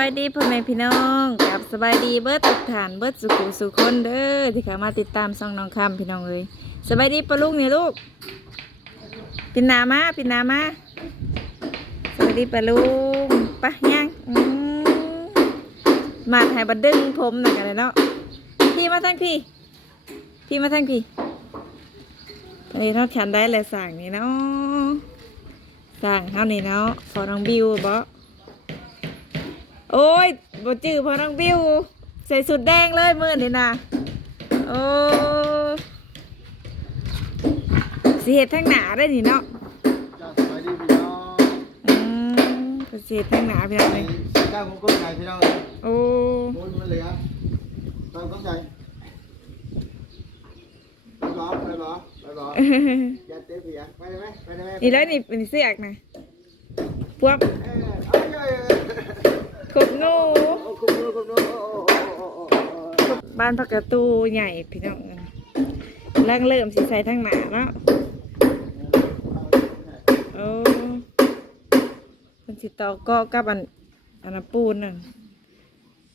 บายดีพ่อแม่พี่น้องกับสบายดีเบิร์ดทุกฐานเบิร์ดสุขุสุขคนเด้อที่เข้ามาติดตามซองน้องคำพี่น้องเลยสบายดีปะลูกนี่ลูกปินนามาปินนามาสบายดีปะลูกปะยังมาถ่ายบัดดึงผมหนักกันเลยเนาะพี่มาทั้งพี่พี่มาทั้งพี่อันนี้เราฉันได้เลยสั่งนี่เนาะสั่งเท่านี้เนาะขอน้องบิวบ่ โอ้ยบ่จื้อพอน้องบิว ใส่สุดแดงเลยมือนี่นะโอ้สิเฮ็ดทั้งหนาได้นี่เนาะจ้าสบายดีพี่น้องอืมก็สิเฮ็ดทั้งหนาพี่น้องไอ้เลยจ้างผมก็ไงพี่น้องเอ้ยโอ้โอ้ยมันเลยครับตามต้องใจไปบ่ไปบ่ไปบ่อย่าเตะพี่อะไปได้ไหมไปได้ไหมนี่แล้วนี่เป็นเสือกนะพวกเอ้ยเอาเอ้ยเอ้ย ขบงูโอ้คุณดูคุณดูโอ้โอ้โอ้โอ้โอ้โอ้บ้านพักกระตูใหญ่พี่น้องเร่างเริ่มสิใส่ทั้งหนาเนาะโอ้คนสิตอก็กับอันอันนนปูนน่ะ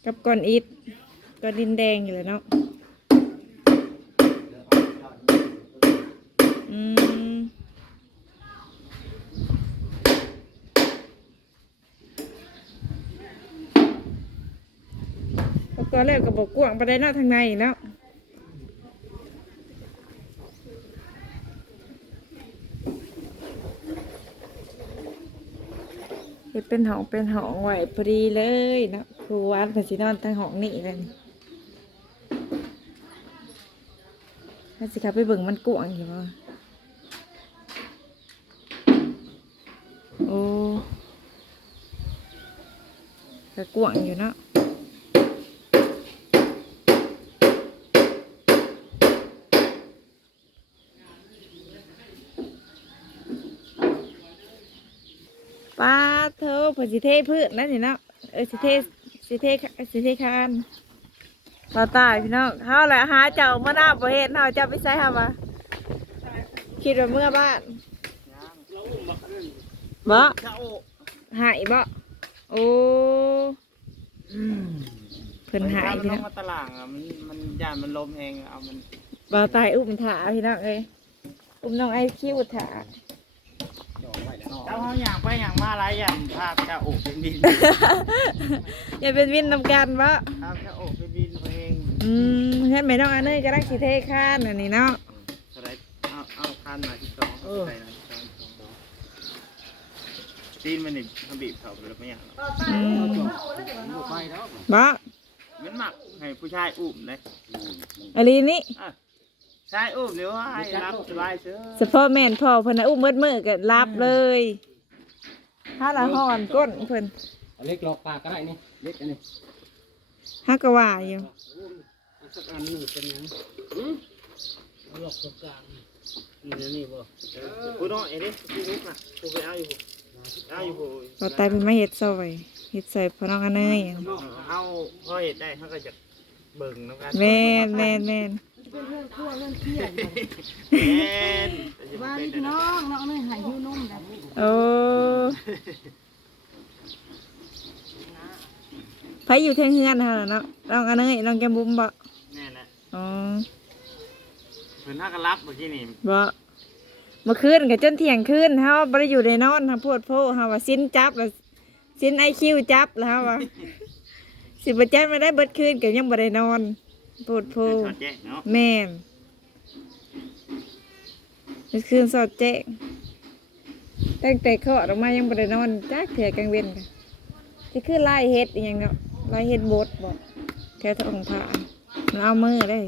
กับก้อนอิฐก้อนดินแดงอยู่เลยเนาะอืมแล้ว ก็แล้วก็บอกกวางไปได้เนาะทางในอีกแล้วเฮ็ดเป็นห้องเป็นห้องไว้พอดีเลยเนาะครูวัดเพิ่นสินอนทางห้องนี้เลยนี่ถ้าสิครับไปเบิ่งมันกวางอยู่บ่โอ้กระกวางอยู่เนาะป้า เธอผลสิเทพืชนั่นนี่เนาะเออสิเทสิเทสิเทคานปลาตายพี่น้องเฮาแหละหาเจ้าเมื่อหน้าประเทศเฮาเจ้าไปใช้เฮาวะคิดว่าเมื่อบ้านบ่เจ้าหายบ่โอ้เพิ่นหายมันพี่ลน้งองมาตลาดอะมันมันย่านมันลมเองเอามันบ่าวตายอุ้มถาพี่น้องเอ้ยอุ้มน้องไอคิวถา เจ้าเขาอย่างไปอย่างมาหลายอย่างภาพเจ้าโอบเป็นดินอย่าเป็นวินนำกันบ่ภาพเจ้าโอบเป็นดินตัวเองอืมเฮ็ดแม่น้องอันนี้กำลังสิเทคานอันนี้เนาะสไลด์เอาเอาคันมาที่สองใส่หน่อยสองสองตีนมันนี่ทำบีบเขาไปแล้วไม่อย่างหรอกอืมไปแล้วบ่มันหมักให้ผู้ชายอุ้มเลย อันนี้นี่อะ ชายอุ้มเดี๋ยวให้รับสบายเชื่อเฉพาะแม่นพ่อเพิ่นน่ะอุ้มมืดมือก็รับเลยถ้าละห่อนก้นเพิ่นเอาเล็กหลอกปากก็ได้นี่เล็กอันนี้ฮักก็ว่าอยู่เอาสักอันหนึ่งเป็นหยังหืมเอาหลอกตรงกลางนี่เดี๋ยวนี่บ่ผู้น้องเอ้ดิผู้ลุกน่ะผู้ไปเอาอยู่เอาอยู่ผู้บ่ตายเพิ่นมาเฮ็ดซอยเฮ็ดซอยพ่อน้องอันเนยเอาพอเห็ดได้เขาก็จะเบิ่งน้ำกันแม่นแม่นแม่น แม่นว่าพี่น้องน้องนี่หายหิวนมแล้วโอ้ไผอยู่เทิงเฮือนเฮาน่ะเนาะน้องอันเนยน้องแก้มบุ้มบ่แน่แหละอ๋อเพิ่นถ้ากันรับเมื่อกี้นี่บ่เมื่อคืนก็จนเที่ยงคืนเฮาบ่ได้อยู่ได้นอนเฮาพูดโพเฮาว่าสิ้นจับแล้วสิ้น IQ จับแล้วเฮาว่าสิบ่จับไม่ได้เบิดคืนก็ยังบ่ได้นอน พูดโพเพิ่นถอดแจ้งเนาะแม่นเมื่อคืนสอดแจ้งตั้งแต่เคาะออกมายังบ่ได้นอนจักเถื่อกลางเว้นกันสิคือลายเฮ็ดอีหยังเนาะลายเฮ็ดบดบ่แค่ทองผ่านมันเอามือได้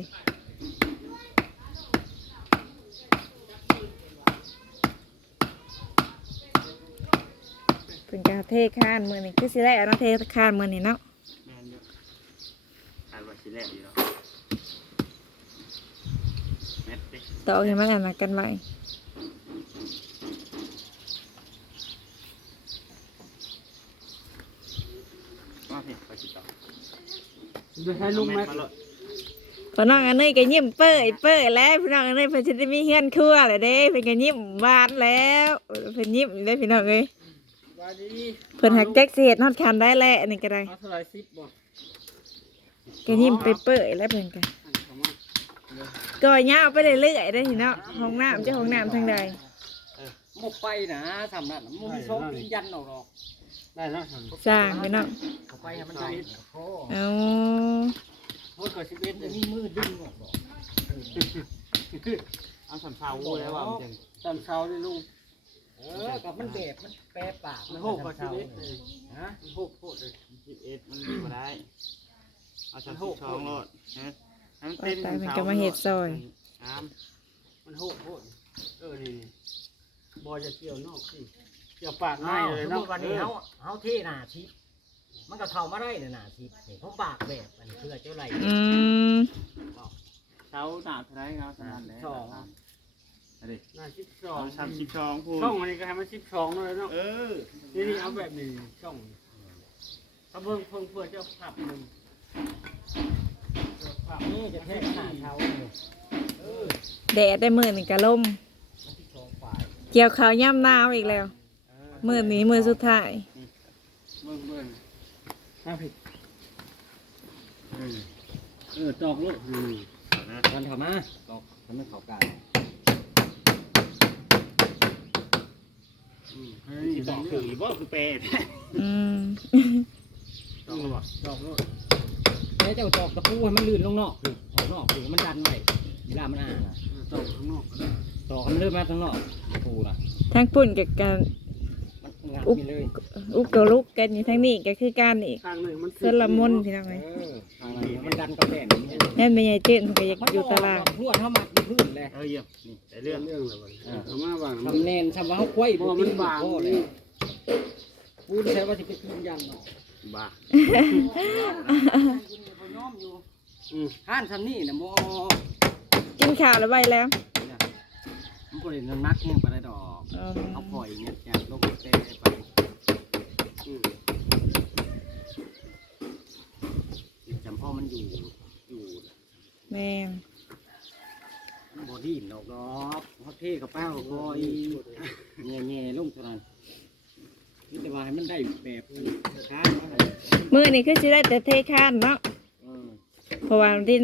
เป็นการเทคานมือนี่คือสิได้เอาเนาะเทคานมือนี่เนาะ แม่นอยู่อ่านว่าสิแลกอยู่แล้วแม่น ติต่อให้มันอันนั้นกันไว้ว่าพี่ไปสิต่อจะใช้ลุงไหมมาเลยพอน้องอันนี้ก็ยิ้มเป้ยเป้ยแล้วพี่น้องอันนี้เพิ่นสิได้มีเฮือนครัวแล้วเด้เพิ่นก็ยิ้มหวานแล้วเพิ่นยิ้มได้พี่น้องเอ้ยไว้ายดีเพิ่นหักแจ็คสิเฮ็ดฮอดคันได้แหละอันนี้ก็ได้เอาเท่าไหร่สิบบ่ก็ยิ้มไปเปื่อยแล้วเพิ่นก็ อันเข้ามาก็ยาวไปเรื่อยๆได้ทีเนาะห้องน้ำเจ้าห้องน้ำทางใดหมกไปนะทำนั่นมึงมีโชคยืนยันเอาหรอกได้แล้วสร้างไปเนาะเอาไปให้มันได้โอ้เอาโหก็สิบเอ็ดมีมือดึงออกหรอกเอาสันเสาแล้วว่ามันจังตอนเช้านี่ลุงเออกับมันแบบมันแปรปากมันโหกกว่าสิบเอ็ดเลยฮะมันโหกโหดเลยสิบเอ็ดมันดีกว่าได้เอาสันสิบสองโลดนะให้ มันว่าเต้นตายมันก็มาเฮ็ดซอยสามมันโหกโหดเออนี่บอจะเกี่ยวนอกสิเกี่ยวปากง่าง่ายยเลเลยยเนาะเนาะวันนี้เฮาเฮาเท่หน้าชิปมันก็เข้ามาได้เนี่ยหน้าชิปนี่เขาปากแบบอันเพื่อเจ้าไหลอืมเสาหนาเท่าไรครับสามแล้วอะไรน่าสิบสอเอางสามสิบสองพูดช่องอันนี้ก็ให้มันสิบสองเลยเนาะเออนี่นี่เอาแบบนี้ช่องถ้าเบิ่งเพิ่งเพื่อจะผับหนึ่ง แดดได้มื้อนี่งก็ลมมันที่สองฝ่ายเกี่ยวข้าวย่ำหนาวอีกแล้ว มือนี้มือสุดท้ายเบิ่งเบิ่งน่าผิดเออจอกลูกมันทำมาจอกทำให้เขากันอืมเฮ้ที่ยบอกถือว่าคือเป็ดอืมจอกบ่จอกลูก แล้วเจ้าจอกตะปูให้มันลื่นลงนอกคือออกนอกคือมันดันไว้เวลามันอ่านะจอกข้างนอกก็ได้จอกให้มันลื่นมาทางนอกตะปูน่ะทั้งปุ่นกับการมันงัดอุ๊บไปเลยอุกตัวลุกกันอยู่ทั้งนี้ก็คือการอีกข้างหนึ่งมันเสื้อละมุนพี่น้องเอเอ้ยอทางนี้มันดันกระแทกอย่างนี้นั่นเป็นยายเจิ้นเพิ่นก็อยากมันอยู่ตารางพรวดเข้ามาที่พื้นเลยเออเยี่ยมนี่แต่เรื่เรื่อองงเรื่องเลยเอามาบางทำเนนทำว่าเขาควยเพราะมันบางโอ้เลยพูดใช่ว่าจะไปกินยันเนาะ บ้าอืมห้านทำนี่นะโมกินข้าวแล้วไว้แล้วมันก็เลยนักแห้งไปได้ดอกอืมเอาปล่อยเงี้ยแกลงเตะไปอืมจำพ่อมันอยู่อยู่แม่นบอดี้ดอกดอกเขาเท่กับแป้งคอยแง่แง่ลงเท่านั้น นี่แต่ว่าให้มันได้แบบช้ามื้อนี้คือสิได้แต่เทคานเนาะเออเพราะว่าดิน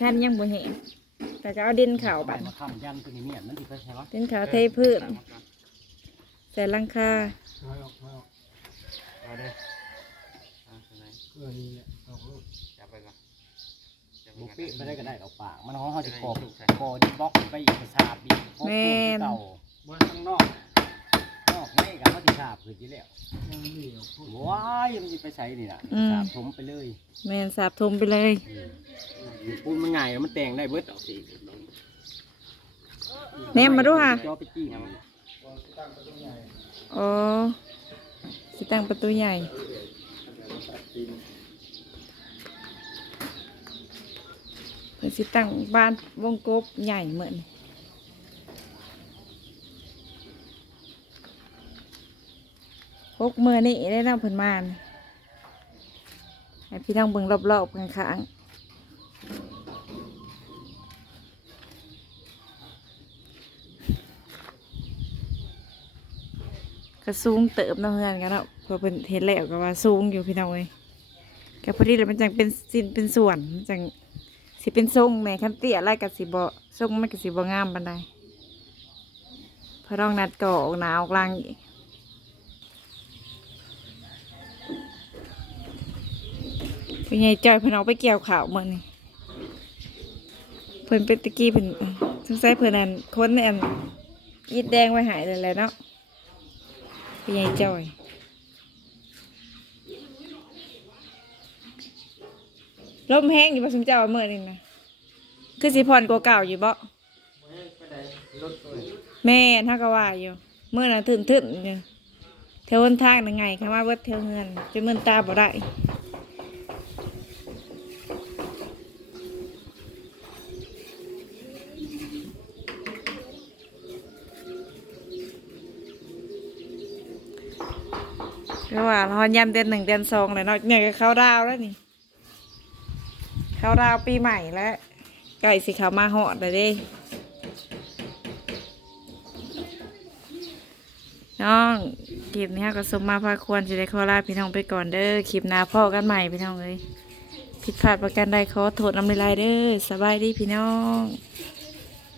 คานยังบ่แห้งแต่ก็เอาดินขาวเอาบัดมาทำยันตัวนี้เนี่ยมันติดไปใช่ไหมดินขาวเทพืชใส่หลังคาถอยออกถอยออกเอาเด้อเอาตัวไหนเออนี่แหละจอกลูกจับไปก่อนจับไปบุก่อน ปี้ไม่ได้ก็ได้ดอกปาก มันห้องเขาจะกอบกอดิบล็อกไปอีกสาบอีกเก่าบนข้างนอกน อกนี่กับเขาที่สาบคือที่แล้วยังนี่เอาพูดว้ายมันจะไปใส่นี่นะสาบถมไปเลยแม่นสาบทมไปเลย ปูนมันง่ายมันแต่งได้เบิดดอกสีแนมมาดูค่ะ จอไปจี้อ๋อสิตั้งประตูใหญ่ เพิ่นสิตั้งบ้านวงกบใหญ่เหมือน กมือนี่ได้นำเพิ่นมานให้พี่น้องเบิ่งรอบๆข้างๆก็สูงเติบเนาะเฮือนกันเนาะเพอเพิ่นเห็นแล้วก็ว่าสูงอยู่พี่น้องเอ้ยก็พอดีแล้วมันจังเป็นสินเป็นส่วนมันจังสิเป็นทรงแหม่คันเตี้ยอะไรก็สิบ่ทรงไมันก็สิบ่งามปานใดพอต้องนัดก่อออกหนาออกลางอีก เป็นไงจอยเพิ่นเอาไปเกี่ยวข่าวมื่อนี่เพิ่นเป็นตะกี้เพิ่นสงสัยเพิ่นอันคนอันยีดแดงไว้หายเลยแหละเนาะเป็นไงจอยลมแห้งอยู่บ่สมเจ้าเมื่อนี่นะคือสิพรกว่าเก่าอยู่บ่แม่นถ้าก็ว่าอยู่เมื่อน่ะถึนถึนๆอยู่เทวหนทางยังไงคำว่าเบิดเทวเงินจนมื่นตาบ่ได้ ว่าเรายำเดือนหนึ่งเดือนสองเลยเนาะเนี่ยเข้าดาวแล้วนี่เข้าดาวปีใหม่แล้วไก่สิเขาวมาหอดเลยเดิน้องคลิปนี้ก็สมมาพาควรจะได้ขอลาพี่น้องไปก่อนเด้อคลิปหน้าพ่อกันใหม่พี่น้องเลยผิดพลาดประการใดขอโทษน้ำลายเด้อสบายดีพี่น้อง